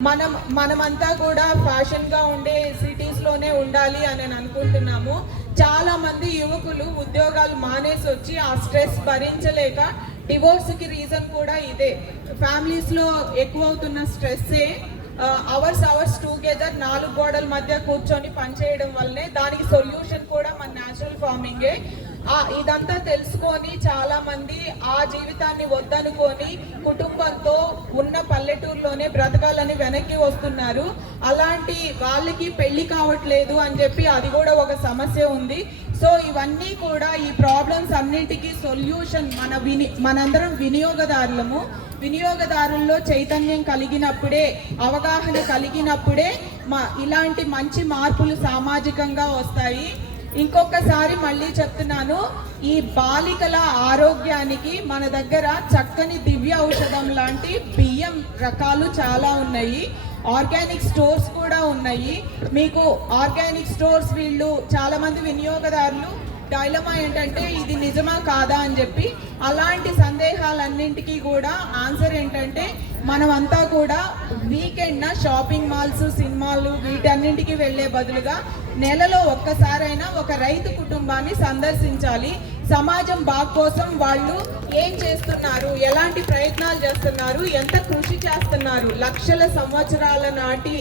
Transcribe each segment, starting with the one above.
మనమంతా కూడా ఫ్యాషన్గా ఉండే సిటీస్లోనే ఉండాలి అని అనుకుంటున్నాము. చాలా మంది యువకులు ఉద్యోగాలు మానేసి వచ్చి ఆ స్ట్రెస్ భరించలేక డివోర్స్కి రీజన్ కూడా ఇదే. ఫ్యామిలీస్లో ఎక్కువ అవుతున్న స్ట్రెస్సే అవర్స్ టుగెదర్ 4 గోడల మధ్య కూర్చొని పనిచేయడం వల్లనే. దానికి సొల్యూషన్ కూడా మన న్యాచురల్ ఫార్మింగే. ఇదంతా తెలుసుకొని చాలా మంది ఆ జీవితాన్ని వద్దనుకొని కుటుంబంతో ఉన్న పల్లెటూరులోనే బ్రతకాలని వెనక్కి వస్తున్నారు. అలాంటి వాళ్ళకి పెళ్లి కావట్లేదు అని చెప్పి అది కూడా ఒక సమస్య ఉంది. సో ఇవన్నీ కూడా ఈ ప్రాబ్లమ్స్ అన్నింటికీ సొల్యూషన్ మనందరం వినియోగదారుల్లో చైతన్యం కలిగినప్పుడే, అవగాహన కలిగినప్పుడే ఇలాంటి మంచి మార్పులు సామాజికంగా వస్తాయి. ఇంకొకసారి మళ్ళీ చెప్తున్నాను, ఈ బాలికల ఆరోగ్యానికి మన దగ్గర చక్కని దివ్య ఔషధం లాంటి బియ్యం రకాలు చాలా ఉన్నాయి. ఆర్గానిక్ స్టోర్స్ కూడా ఉన్నాయి. మీకు ఆర్గానిక్ స్టోర్స్ వీళ్ళు చాలామంది వినియోగదారులు డైలమా ఏంటంటే ఇది నిజమా కాదా అని చెప్పి, అలాంటి సందేహాలన్నింటికీ కూడా ఆన్సర్ ఏంటంటే మనమంతా కూడా వీకెండ్న షాపింగ్ మాల్స్, సినిమాలు వీటన్నింటికి వెళ్ళే బదులుగా నెలలో ఒక్కసారైనా ఒక రైతు కుటుంబాన్ని సందర్శించాలి. సమాజం బాగు కోసం వాళ్ళు ఏం చేస్తున్నారు, ఎలాంటి ప్రయత్నాలు చేస్తున్నారు, ఎంత కృషి చేస్తున్నారు. లక్షల సంవత్సరాల నాటి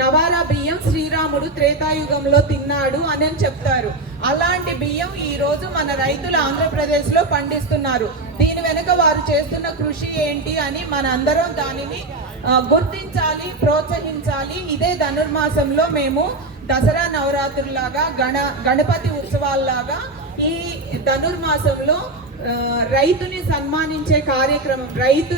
నవారా బియ్యం శ్రీరాముడు త్రేతాయుగంలో తిన్నాడు అని చెప్తారు. అలాంటి బియ్యం ఈ రోజు మన రైతులు ఆంధ్రప్రదేశ్లో పండిస్తున్నారు. దీని వెనుక వారు చేస్తున్న కృషి ఏంటి అని మనందరం దానిని గుర్తించాలి, ప్రోత్సహించాలి. ఇదే ధనుర్మాసంలో మేము దసరా నవరాత్రులాగా గణపతి ఉత్సవాల్లాగా ఈ ధనుర్మాసంలో రైతుని సన్మానించే కార్యక్రమం, రైతు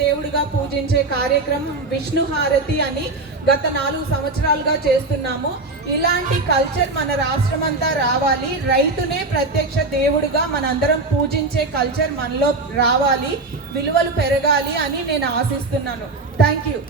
దేవుడిగా పూజించే కార్యక్రమం విష్ణుహారతి అని గత 4 సంవత్సరాలుగా చేస్తున్నాము. ఇలాంటి కల్చర్ మన రాష్ట్రమంతా రావాలి. రైతునే ప్రత్యక్ష దేవుడిగా మనందరం పూజించే కల్చర్ మనలో రావాలి, విలువలు పెరగాలి అని నేను ఆశిస్తున్నాను. Thank you.